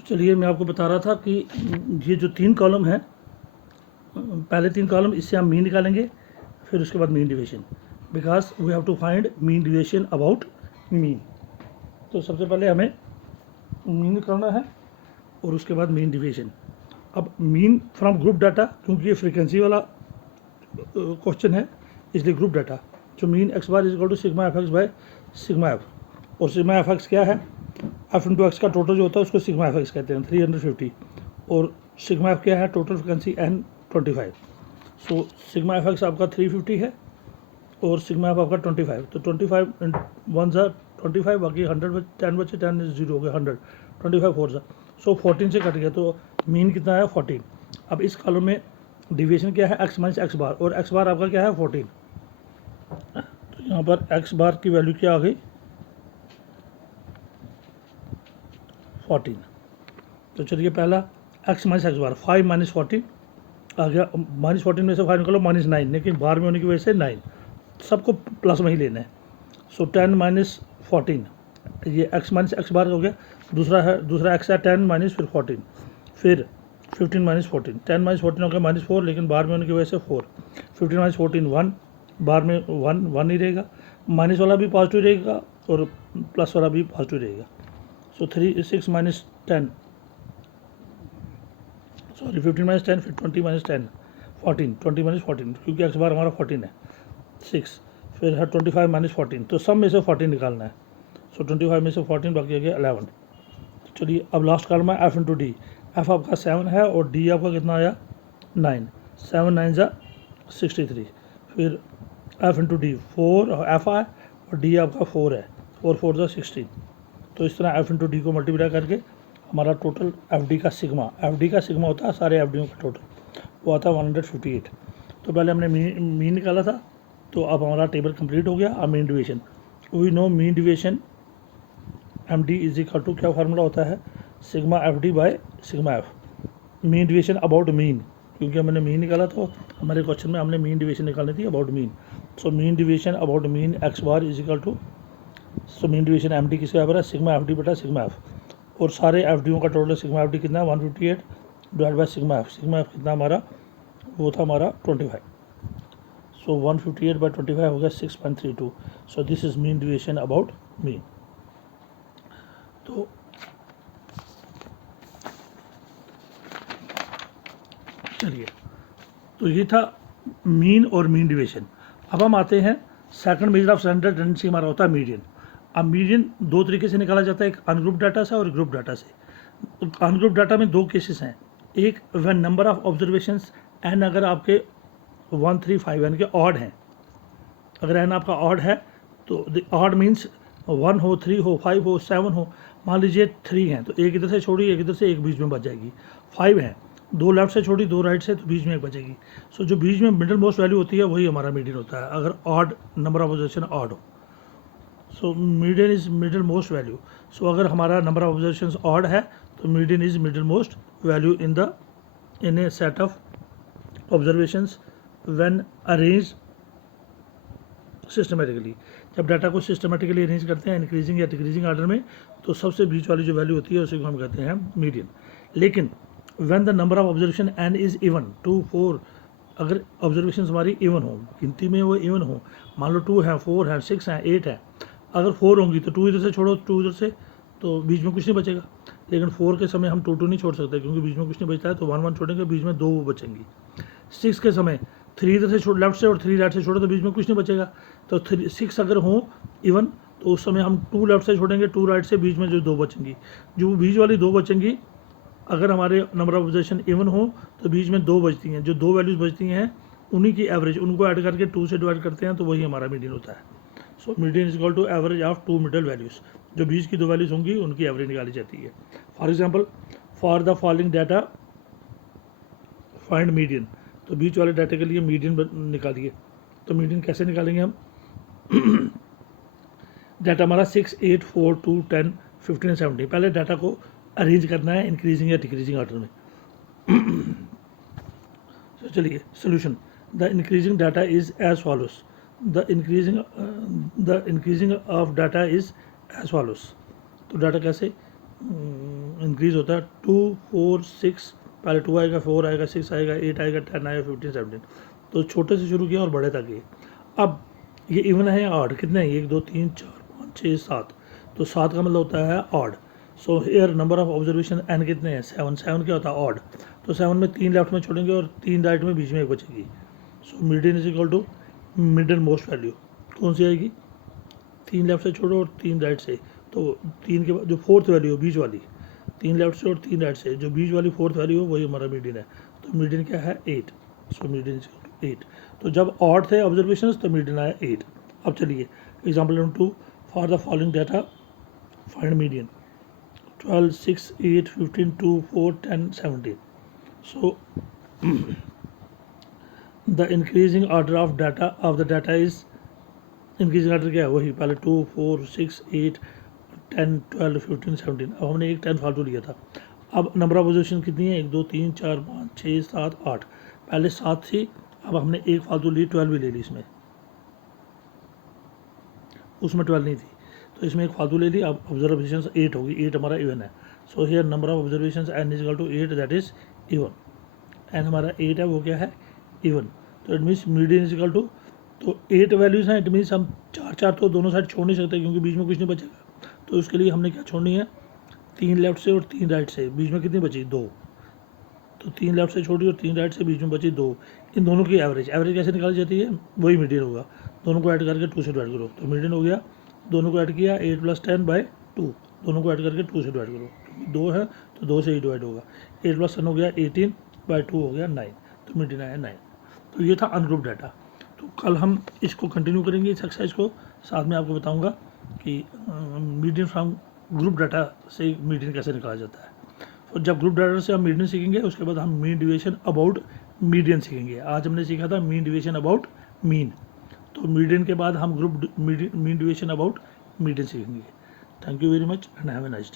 तो चलिए मैं आपको बता रहा था कि ये जो 3 कॉलम हैं, पहले 3 कॉलम इससे हम मीन निकालेंगे, फिर उसके बाद mean division, because we have to find mean division about mean. तो सबसे पहले हमें मीन निकालना है और उसके बाद मीन डिवीजन। अब मीन फ्रॉम ग्रुप डाटा, क्योंकि ये फ्रीक्वेंसी वाला क्वेश्चन है, इसलिए ग्रुप डाटा। जो mean X bar is equal to sigma F X by sigma F, और सिग्मा एफ एक्स क्या है, एफ इंटू एक्स का टोटल जो होता है उसको सिग्मा एफ एक्स कहते हैं 350, और सिग्मा एफ क्या है, total frequency N 25। So sigma F X आपका 350 है और सिग्मा एफ आपका 25। तो 25 वन ज़ा 25, बाकी 100 10 बचे, 10 जीरो हो गया 100, 25 4 ज़ा, सो 14 से कट गया, तो मीन कितना है 14। अब इस कॉलम में डिविएशन क्या है, एक्स माइनस एक्स बार, और एक्स बार आपका क्या है 14। तो यहाँ पर एक्स बार की वैल्यू क्या आ गई 14। तो चलिए पहला एक्स माइनस एक्स बार 5 माइनस 14 आ गया, माइनस 14 में से 5 निकालो माइनस 9, लेकिन बार में होने की वजह से 9, सबको प्लस में ही लेना है। सो 10 माइनस 14, ये एक्स माइनस एक्स बार हो गया। दूसरा एक्स है 10 माइनस फिर 14, फिर 15 माइनस 14, 10 माइनस 14 हो गया माइनस 4, लेकिन बार में होने की वजह से 4, 15 माइनस 14 1, बार में 1 ही रहेगा, माइनस वाला भी पॉजिटिव रहेगा और प्लस वाला भी पॉजिटिव रहेगा। सो 6 माइनस 10, सॉरी 15 माइनस 10, फिर 20 माइनस 10 14, 20 माइनस 14, क्योंकि एक्स बार हमारा 14 है 6, फिर है 25 माइनस 14, तो सब में से 14 निकालना है। सो 25 में से 14 बाकी आ गया 11। चलिए अब लास्ट कॉलम है एफ इंटू डी। एफ आपका 7 है और डी आपका कितना आया 9, 7 9 ज़ा 63, फिर एफ इंटू डी 4 एफ आए और डी आपका 4 है, 4 4 ज़ा 16। तो इस तरह एफ इंटू डी को मल्टीप्लाई करके हमारा टोटल एफ डी का सिग्मा होता है सारे एफ डियों का टोटल, वो आता है 158। तो पहले हमने मीन निकाला था, तो अब हमारा टेबल कंप्लीट हो गया। अब mean division, we know mean division M D is equal to, क्या फार्मूला होता है, sigma F D by sigma F. Mean division about mean, क्योंकि हमने मीन निकाला तो हमारे क्वेश्चन में हमने मीन डिवीजन निकालनी थी about mean. So mean division about mean X bar is equal to, so mean division M D किसके बराबर है, सिग्मा एफ डी बटा सिग्मा एफ, और सारे एफ डियों का टोटल सिग्मा एफ डी कितना है 158 divide by sigma F. Sigma F कितना हमारा, वो था हमारा 25। सो 158 बाई 25 हो गया 6.32। So this is mean division about mean. तो चलिए, तो ये था मीन और मीन डिवीजन। अब हम आते हैं second measure of standard tendency, हमारा होता है मीडियन। अब मीडियन दो तरीके से निकाला जाता है, एक अनग्रुप डाटा से और ग्रुप डाटा से। अनग्रुप डाटा में दो केसेस हैं, एक when number of observations N अगर आपके 1 3 5 यानी कि ऑड हैं, अगर एन आपका ऑड है तो ऑड मीन्स 1 हो 3 हो 5 हो 7 हो। मान लीजिए 3 हैं तो एक इधर से छोड़ी, एक इधर से, एक बीच में बच जाएगी। 5 हैं, 2 लेफ्ट से छोड़ी, 2 राइट से, तो बीच में एक बचेगी। सो जो बीच में मिडिल मोस्ट वैल्यू होती है वही हमारा मीडियन होता है, अगर odd number of observation odd हो। So median is middle most value. So अगर हमारा नंबर ऑफ ऑब्जर्वेशंस ऑड है तो median is middle most value in a set of observations when arrange systematically. जब डाटा को सिस्टमेटिकली अरेंज करते हैं increasing या डिक्रीजिंग ऑर्डर में, तो सबसे बीच वाली जो वैल्यू होती है उसी को हम कहते हैं मीडियन। लेकिन when the number of observation N is even 2 4, अगर ऑब्जर्वेशन हमारी इवन हो, गिनती में वो इवन हो, मान लो 2 है 4 है 6 है 8 है, अगर 4 होंगी तो 2 इधर से छोड़ो 2 इधर से, तो बीच में कुछ नहीं बचेगा। लेकिन 4 के समय हम 2 2 नहीं छोड़ सकते क्योंकि बीच में कुछ नहीं बचता है, तो 1 1 छोड़ेंगे, बीच में 2 वो बचेंगी। 6 के समय 3 इधर से छोड़ लेफ्ट से और 3 राइट से छोड़ो तो बीच में कुछ नहीं बचेगा। तो 6 अगर हो इवन तो उस समय हम 2 लेफ्ट से छोड़ेंगे, 2 राइट से, बीच में जो 2 बचेंगी, जो बीच वाली 2 बचेंगी, अगर हमारे नंबर ऑफ ऑब्जर्वेशन इवन हो तो बीच में 2 बचती हैं, जो 2 वैल्यूज़ बचती हैं उन्हीं की एवरेज, उनको ऐड करके 2 से डिवाइड करते हैं तो वही हमारा मीडियन होता है। So median is equal to average of 2 middle values, जो बीच की 2 वैल्यूज़ होंगी उनकी एवरेज निकाली जाती है। For example for the following data find median, तो बीच वाले डाटा के लिए मीडियन निकालिए। तो मीडियन कैसे निकालेंगे हम डाटा हमारा 6 8 4 2 10 15 17, पहले डाटा को अरेंज करना है इंक्रीजिंग या डिक्रीजिंग ऑर्डर में। तो चलिए solution, the increasing data is as follows, the increasing of data is as follows. तो डाटा कैसे इंक्रीज होता है 2 4 6, पहले 2 आएगा, 4 आएगा, 6 आएगा, 8 आएगा, 10 आएगा, 15 17। तो छोटे से शुरू किया और बड़े तक गए। अब ये इवन है या ऑड, कितने हैं, 1 2 3 4 5 6 7, तो 7 का मतलब होता है odd. So here number of observation N कितने हैं, 7। 7 क्या होता है, ऑड। तो 7 में 3 लेफ्ट में छोड़ेंगे और 3 राइट में, बीच में एक बचेगी। So median is equal to middle most value कौन सी आएगी, 3 लेफ्ट से छोड़ो और 3 राइट से, तो 3 के बाद जो फोर्थ वैल्यू है बीच वाली, 3 लेफ्ट से और 3 राइट से, जो बीच वाली फोर्थ वैल्यू है वही हमारा मीडियन है। तो मीडियन क्या है, 8। So median is equal to 8। तो जब ऑड थे ऑब्जर्वेशन तो मीडियन आया 8। अब चलिए example number 2, for the following data find median 12 6 8 15 2 4 10 17। So the increasing order of the data is, increasing order क्या है, वही पहले 2 4 6 8 10 12 15 17। अब हमने एक 10 फालतू लिया था। अब नंबर ऑफ ऑब्जर्वेशन कितनी है, 1 2 3 4 5 6 7 8, पहले 7 थी, अब हमने एक फालतू ली, 12 भी ले ली इसमें, उसमें 12 नहीं थी, तो इसमें एक फालतू ले ली। अब ऑब्जर्वेशन 8 होगी, 8 हमारा इवन है। So here number of observation N is equal to 8, that is even. N हमारा 8 है, वो क्या है, इवन। तो it means median is equal to, तो 8 वैल्यूज़ हैं, इट मीन्स हम 4 4 तो दोनों साइड छोड़ नहीं सकते क्योंकि बीच में कुछ नहीं बचेगा। तो उसके लिए हमने क्या छोड़नी है, 3 लेफ्ट से और 3 राइट से, बीच में कितनी बची, 2। तो 3 लेफ्ट से छोड़ी और 3 राइट से, बीच में बची 2। इन दोनों की एवरेज कैसे निकाली जाती है, वही मीडियन होगा। दोनों को ऐड करके 2 से डिवाइड करो, तो मीडियन हो गया। दोनों को ऐड किया, 8 + 10/2, दोनों को ऐड करके 2 से डिवाइड करो, 2 है तो 2 से ही डिवाइड होगा। 8 + 10 हो गया 18/2 हो गया 9, तो मीडियन आया 9। तो ये था अनग्रुप डाटा। तो कल हम इसको कंटिन्यू करेंगे, इस एक्सरसाइज को, साथ में आपको बताऊंगा कि मीडियन फ्रॉम ग्रुप डाटा से मीडियन कैसे निकाला जाता है। और जब ग्रुप डाटा से हम मीडियन सीखेंगे, उसके बाद हम मीन डिवीजन अबाउट मीडियन सीखेंगे। आज हमने सीखा था मीन डिवीजन अबाउट मीन, तो मीडियन के बाद हम group mean division about median सीखेंगे। Thank you very much and have a nice day.